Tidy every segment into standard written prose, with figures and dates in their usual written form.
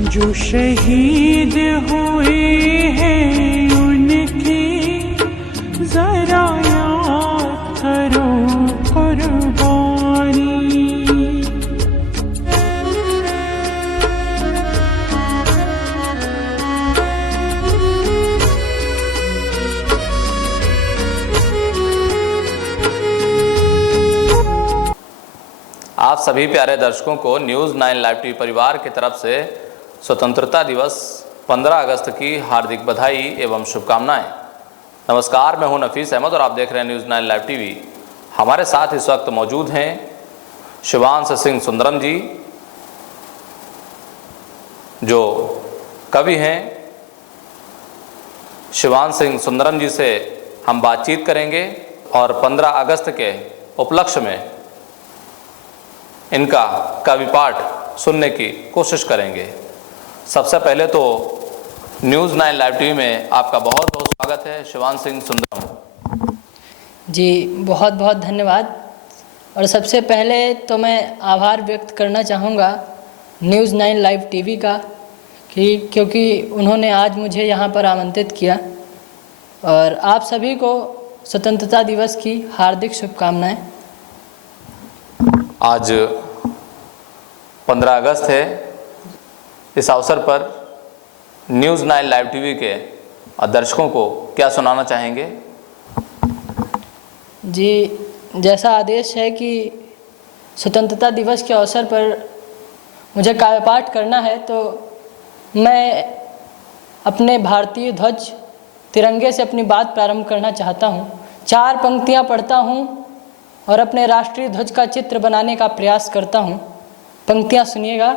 जो शहीद हुए हैं उनकी जरा याद करो कुर्बानी। आप सभी प्यारे दर्शकों को न्यूज़ 9 लाइव टीवी परिवार की तरफ से स्वतंत्रता दिवस 15 अगस्त की हार्दिक बधाई एवं शुभकामनाएं। नमस्कार, मैं हूं नफीस अहमद और आप देख रहे हैं न्यूज़ 9 लाइव टीवी। हमारे साथ इस वक्त मौजूद हैं शिवांश सिंह सुंदरम जी, जो कवि हैं। शिवांश सिंह सुंदरम जी से हम बातचीत करेंगे और 15 अगस्त के उपलक्ष्य में इनका कवि पाठ सुनने की कोशिश करेंगे। सबसे पहले तो न्यूज़ 9 लाइव टीवी में आपका बहुत बहुत स्वागत है शिवांश सिंह सुंदरम जी। बहुत बहुत धन्यवाद। और सबसे पहले तो मैं आभार व्यक्त करना चाहूँगा न्यूज़ 9 लाइव टीवी का क्योंकि उन्होंने आज मुझे यहाँ पर आमंत्रित किया। और आप सभी को स्वतंत्रता दिवस की हार्दिक शुभकामनाएं। आज 15 अगस्त है। इस अवसर पर न्यूज़ 9 लाइव टीवी के दर्शकों को क्या सुनाना चाहेंगे? जी, जैसा आदेश है कि स्वतंत्रता दिवस के अवसर पर मुझे काव्य पाठ करना है, तो मैं अपने भारतीय ध्वज तिरंगे से अपनी बात प्रारंभ करना चाहता हूँ। 4 पंक्तियाँ पढ़ता हूँ और अपने राष्ट्रीय ध्वज का चित्र बनाने का प्रयास करता हूँ। पंक्तियाँ सुनिएगा।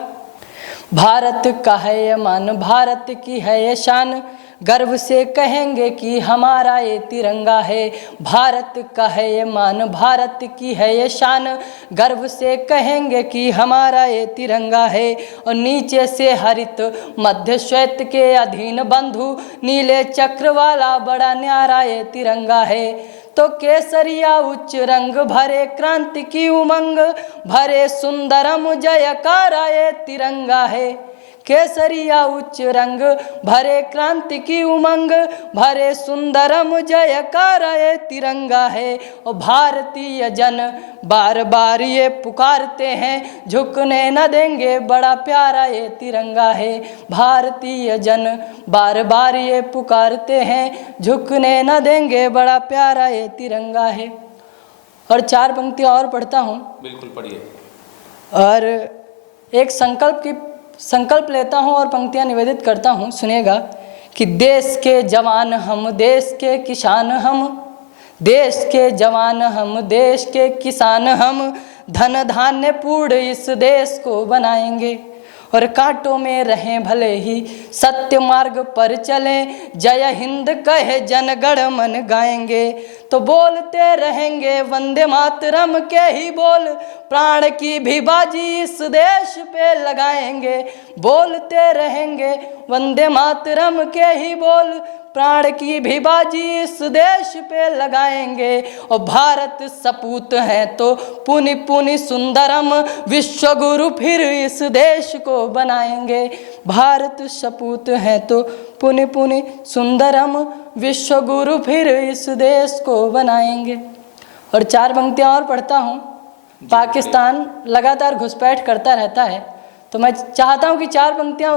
भारत का है ये मान, भारत की है ये शान, गर्व से कहेंगे कि हमारा ये तिरंगा है। भारत का है ये मान, भारत की है ये शान, गर्व से कहेंगे कि हमारा ये तिरंगा है। और नीचे से हरित मध्य श्वेत के अधीन बंधु, नीले चक्र वाला बड़ा न्यारा ये तिरंगा है। तो केसरिया उच्च रंग भरे क्रांति की उमंग, भरे सुंदरम जयकारा ये तिरंगा है। केसरिया उच्च रंग भरे क्रांति की उमंग, भरे सुंदरम जयकारा ये तिरंगा है। और भारतीय जन बार बार ये पुकारते हैं, झुकने न देंगे बड़ा प्यारा ये तिरंगा है। भारतीय जन बार बार ये पुकारते हैं, झुकने न देंगे बड़ा प्यारा ये तिरंगा है। और 4 पंक्तियाँ और पढ़ता हूँ। बिल्कुल पढ़िए। और एक संकल्प लेता हूँ और पंक्तियाँ निवेदित करता हूँ। सुनिएगा कि देश के जवान हम, देश के किसान हम, देश के जवान हम, देश के किसान हम, धन धान्य पूर्ण इस देश को बनाएंगे। और कांटों में रहें भले ही सत्य मार्ग पर चलें, जय हिंद कहे जनगण मन गाएंगे। तो बोलते रहेंगे वंदे मातरम के ही बोल, प्राण की भी बाजी इस देश पे लगाएंगे। बोलते रहेंगे वंदे मातरम के ही बोल, प्राण की भी बाजी इस देश पे लगाएंगे। और भारत सपूत है तो पुनि पुनि सुंदरम, विश्व गुरु फिर इस देश को बनाएंगे। भारत सपूत है तो पुनि पुनि सुंदरम, विश्व गुरु फिर इस देश को बनाएंगे। और 4 पंक्तियाँ और पढ़ता हूँ। पाकिस्तान लगातार घुसपैठ करता रहता है, तो मैं चाहता हूँ कि 4 पंक्तियाँ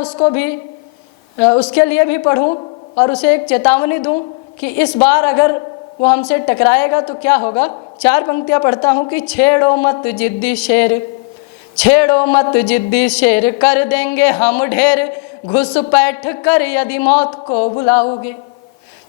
उसके लिए भी पढ़ूँ और उसे एक चेतावनी दूं कि इस बार अगर वो हमसे टकराएगा तो क्या होगा। 4 पंक्तियाँ पढ़ता हूँ कि छेड़ो मत जिद्दी शेर, छेड़ो मत जिद्दी शेर, कर देंगे हम ढेर, घुसपैठ कर यदि मौत को बुलाओगे।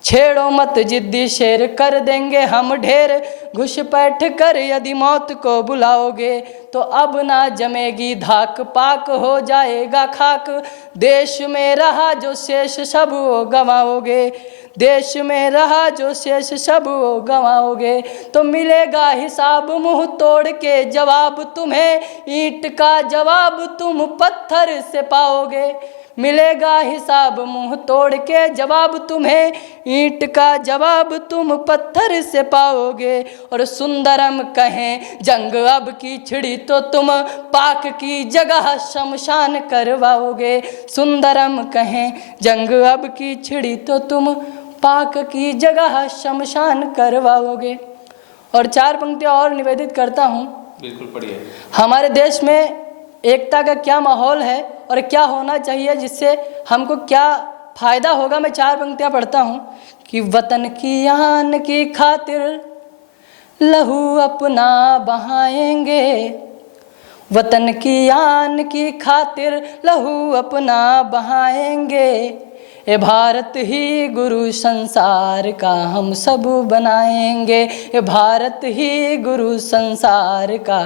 छेड़ो मत जिद्दी शेर, कर देंगे हम ढेर, घुसपैठ कर यदि मौत को बुलाओगे। तो अब ना जमेगी धाक, पाक हो जाएगा खाक, देश में रहा जो शेष सब वो गंवाओगे। देश में रहा जो शेष सब वो गंवाओगे। तो मिलेगा हिसाब मुंह तोड़ के जवाब तुम्हें, ईंट का जवाब तुम पत्थर से पाओगे। मिलेगा हिसाब मुंह तोड़ के जवाब तुम्हें, ईंट का जवाब तुम पत्थर से पाओगे। और सुंदरम कहें जंग अब की छिड़ी तो तुम पाक की जगह शमशान करवाओगे। सुंदरम कहें जंग अब की छिड़ी तो तुम पाक की जगह शमशान करवाओगे। और 4 पंक्तियाँ और निवेदित करता हूँ। बिल्कुल पढ़िए। हमारे देश में एकता का क्या माहौल है और क्या होना चाहिए, जिससे हमको क्या फ़ायदा होगा। मैं 4 पंक्तियाँ पढ़ता हूँ कि वतन की आन की खातिर लहू अपना बहाएंगे, वतन की आन की खातिर लहू अपना बहाएंगे। ये भारत ही गुरु संसार का हम सब बनाएंगे, ये भारत ही गुरु संसार का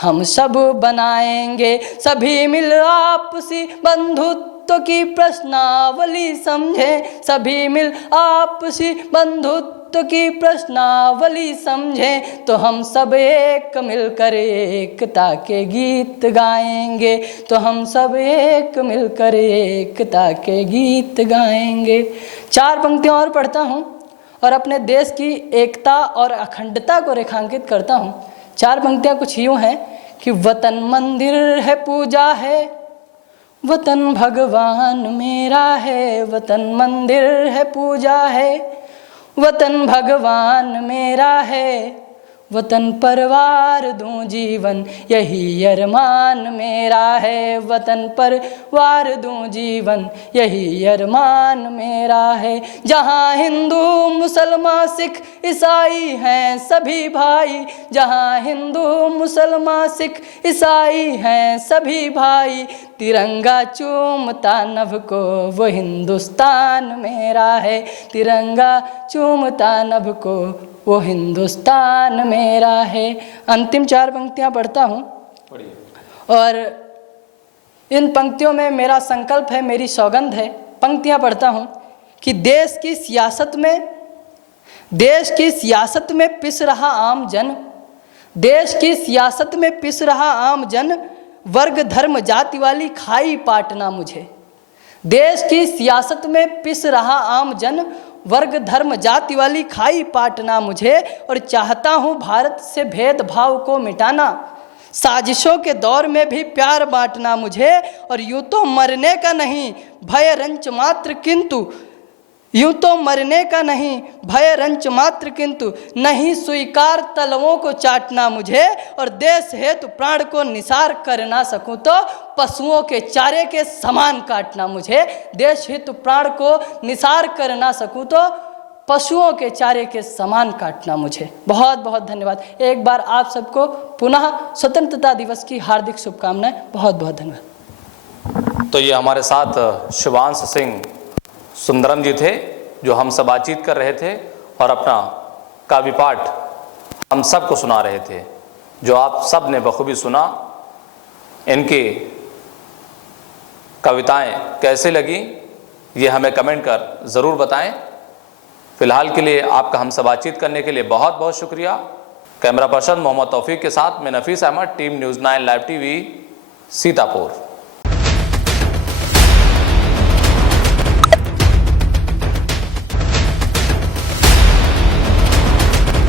हम सब बनाएंगे। सभी मिल आपसी बंधुत्व की प्रश्नावली समझें, सभी मिल आपसी बंधुत्व की प्रश्नावली समझें, तो हम सब एक मिलकर एकता के गीत गाएंगे, तो हम सब एक मिलकर एकता के गीत गाएंगे। 4 पंक्तियाँ और पढ़ता हूँ और अपने देश की एकता और अखंडता को रेखांकित करता हूँ। 4 पंक्तियाँ कुछ यूँ हैं कि वतन मंदिर है पूजा है, वतन भगवान मेरा है, वतन मंदिर है पूजा है, वतन भगवान मेरा है, वतन परवार दूं जीवन यही अरमान मेरा है, वतन परवार दूं जीवन यही अरमान मेरा है। जहाँ हिंदू मुसलमान सिख ईसाई हैं सभी भाई, जहाँ हिंदू मुसलमान सिख ईसाई हैं सभी भाई, तिरंगा चूमता नभ को वो हिंदुस्तान मेरा है, तिरंगा चूमता नभ को वो हिंदुस्तान मेरा है। अंतिम 4 पंक्तियाँ पढ़ता हूँ और इन पंक्तियों में मेरा संकल्प है, मेरी सौगंध है। पंक्तियाँ पढ़ता हूँ कि देश की सियासत में पिस रहा आम जन, देश की सियासत में पिस रहा आम जन, वर्ग धर्म जाति वाली खाई पाटना मुझे। देश की सियासत में पिस रहा आम जन, वर्ग धर्म जाति वाली खाई पाटना मुझे। और चाहता हूँ भारत से भेदभाव को मिटाना, साजिशों के दौर में भी प्यार बांटना मुझे। और यूँ तो मरने का नहीं भय रंच मात्र किंतु, यूँ तो मरने का नहीं भय रंच मात्र किंतु, नहीं स्वीकार तलवों को चाटना मुझे। और देश हेतु प्राण को निसार कर ना सकूं तो पशुओं के चारे के समान काटना मुझे। देश हित प्राण को निसार कर ना सकूं तो पशुओं के चारे के समान काटना मुझे। बहुत बहुत धन्यवाद। एक बार आप सबको पुनः स्वतंत्रता दिवस की हार्दिक शुभकामनाएं। बहुत बहुत धन्यवाद। तो ये हमारे साथ शिवांश सिंह सुंदरम जी थे, जो हम सब बातचीत कर रहे थे और अपना काव्य पाठ हम सबको सुना रहे थे, जो आप सब ने बखूबी सुना। इनकी कविताएं कैसे लगी ये हमें कमेंट कर ज़रूर बताएं। फिलहाल के लिए आपका हमसे बातचीत करने के लिए बहुत बहुत शुक्रिया। कैमरा पर्सन मोहम्मद तौफीक के साथ मैं Nafees Ahmad, team news 9 live TV, Sitapur.